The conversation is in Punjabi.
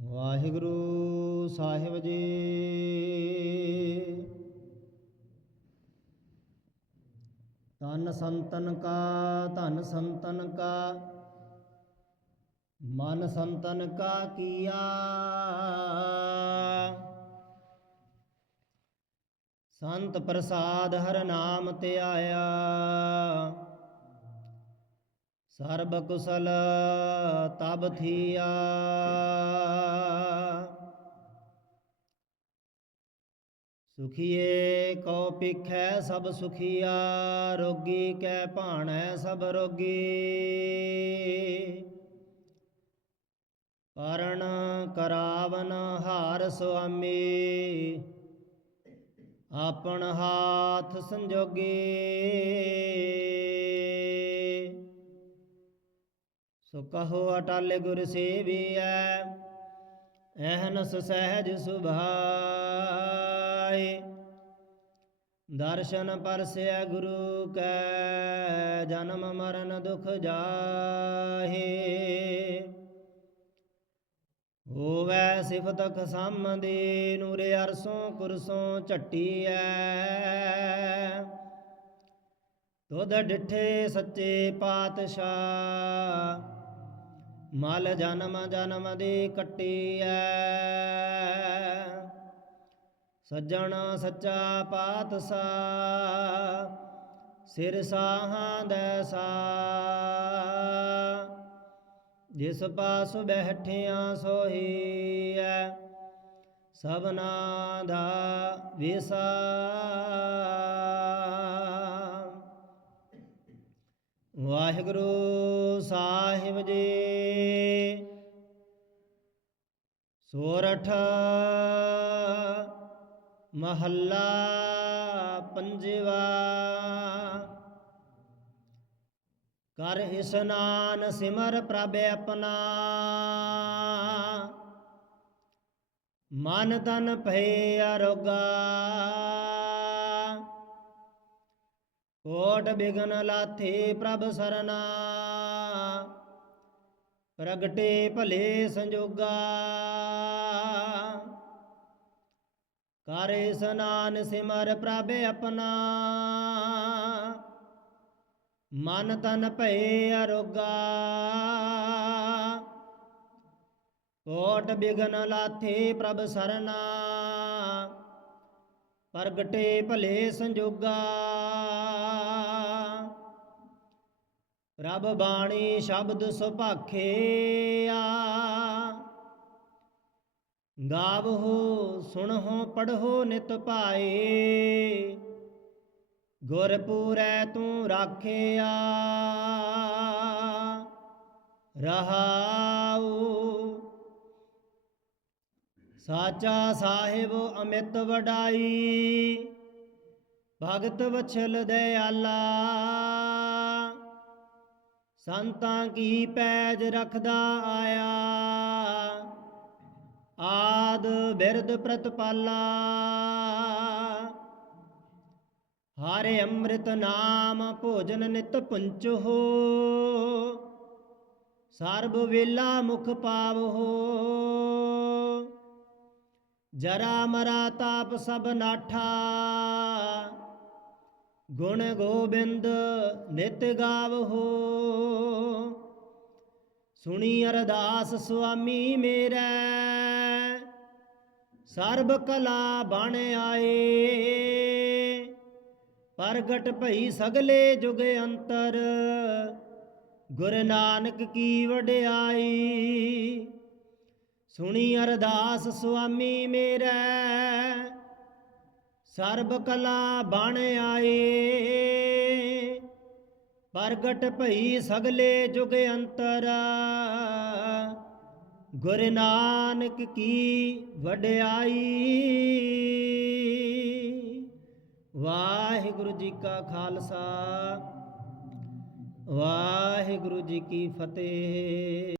ਵਾਹਿਗੁਰੂ ਸਾਹਿਬ ਜੀ। ਤਨ ਸੰਤਨ ਕਾ, ਧਨ ਸੰਤਨ ਕਾ, ਮਨ ਸੰਤਨ ਕਾ ਕੀਆ। ਸੰਤ ਪ੍ਰਸਾਦ ਹਰ ਨਾਮ ਤੇ ਆਇਆ। ਸਰਬ ਕੁਸਲ ਤਬ ਥੀਆ। ਸੁਖੀਏ ਕਉ ਪਿਖੈ ਸਭ ਸੁਖੀਆ, ਰੋਗੀ ਕੈ ਭਾਣੈ ਸਭ ਰੋਗੀ। ਕਰਣ ਕਰਾਵਨ ਹਾਰ ਸੁਆਮੀ, ਆਪਣ ਹਾਥ ਸੰਜੋਗੇ। ਸੋ ਕਹੋ ਅਟਲ ਗੁਰ ਸੇਵੀਐ, ਐਹਨਸ ਸਹਿਜ ਸੁਭਾਏ। ਦਰਸ਼ਨ ਪਰਸਿਆ ਗੁਰੂ ਕੈ, ਜਨਮ ਮਰਨ ਦੁਖ ਜਾਹੇ। ਹੋਵੈ ਸਿਫਤ ਖਸਮ ਦੇ ਨੂਰੇ ਅਰਸੋਂ ਕੁਰਸੋਂ ਝੱਟੀਐ। ਤੁਧ ਡਿਠੇ ਸੱਚੇ ਪਾਤਸ਼ਾਹ ਮਲ ਜਨਮ ਜਨਮ ਦੀ ਕੱਟੀਐ। ਸੱਜਣ ਸੱਚਾ ਪਾਤਸ਼ਾਹ, ਸਿਰ ਸਾਹਾਂ ਦੈਸਾ ਜਿਸ ਪਾਸ ਬੈਠਿਆ ਸੋਹੀਐ, ਸਭਨਾ ਦਾ ਵਿਸਾ ਵਾਹਿਗੁਰੂ ਸਾਹਿਬ ਜੀ। ਸੋਰਠ ਮਹੱਲਾ ਪੰਜਵਾ। ਕਰ ਇਸਨਾਨ ਸਿਮਰ ਪ੍ਰਭ ਆਪਣਾ। ਮਨ ਤਨ ਭਏ ਅਰੋਗਾ। ਕੋਟ ਬਿਗਨ ਲਾਥੇ ਪ੍ਰਭ ਸਰਨਾ। ਪ੍ਰਗਟੇ ਭਲੇ ਸੰਜੋਗਾ। ਕਰ ਸਨਾਨ ਸਿਮਰ ਪ੍ਰਭ ਆਪਣਾ। ਮਨ ਤਨ ਭਏ ਅਰੋਗਾ। ਕੋਟ ਬਿਗਨ ਲਾਥੇ ਪ੍ਰਭ ਸਰਨਾ। ਪ੍ਰਗਟੇ ਭਲੇ ਸੰਜੋਗਾ। ਪ੍ਰਭ ਬਾਣੀ ਸ਼ਬਦ ਸੁਭਾਖਿਆ ਗਾਵਹੋ, ਸੁਣਹੋ, ਪੜਹੋ ਨਿਤ ਪਾਏ ਗੁਰ ਪੂਰੈ ਤੂੰ ਰਾਖਿਆ। ਰਹਾਉ। ਸਾਚਾ ਸਾਹਿਬ ਅਮਿਤ ਵਡਾਈ। ਭਗਤ ਵਛਲ ਦਇਆਲਾ ਸੰਤਾਂ ਕੀ ਪੈਜ ਰਖਦਾ ਆਇਆ? ਆਦ ਬਿਰਦ ਪ੍ਰਤਪਾਲਾ। ਹਾਰੇ ਅੰਮ੍ਰਿਤ ਨਾਮ ਭੋਜਨ ਨਿਤ ਪੁੰਚੋ ਸਰਬ ਵੇਲਾ ਮੁਖ ਪਾਵੋ ਜਰਾ ਮਰਾ ਤਾਪ ਸਭ ਨਾਠਾ। ਗੁਣ ਗੋਬਿੰਦ ਨਿਤ ਗਾਵੋ ਸੁਣੀ ਅਰਦਾਸ ਸੁਆਮੀ ਮੇਰਾ, ਸਰਬ ਕਲਾ ਬਣ ਆਏ। ਪ੍ਰਗਟ ਭਈ ਸਗਲੇ ਜੁਗ ਅੰਤਰ, ਗੁਰ ਨਾਨਕ ਕੀ ਵਡਿਆਈ। ਸੁਣੀ ਅਰਦਾਸ ਸੁਆਮੀ ਮੇਰਾ ਸਰਬ ਕਲਾ ਬਣ ਆਏ। ਪ੍ਰਗਟ ਭਈ ਸਗਲੇ ਜੁਗ ਅੰਤਰ। ਗੁਰ ਨਾਨਕ ਕੀ ਵਡਿਆਈ। ਵਾਹਿਗੁਰੂ ਜੀ ਕਾ ਖਾਲਸਾ। ਵਾਹਿਗੁਰੂ ਜੀ ਕੀ ਫਤਿਹ।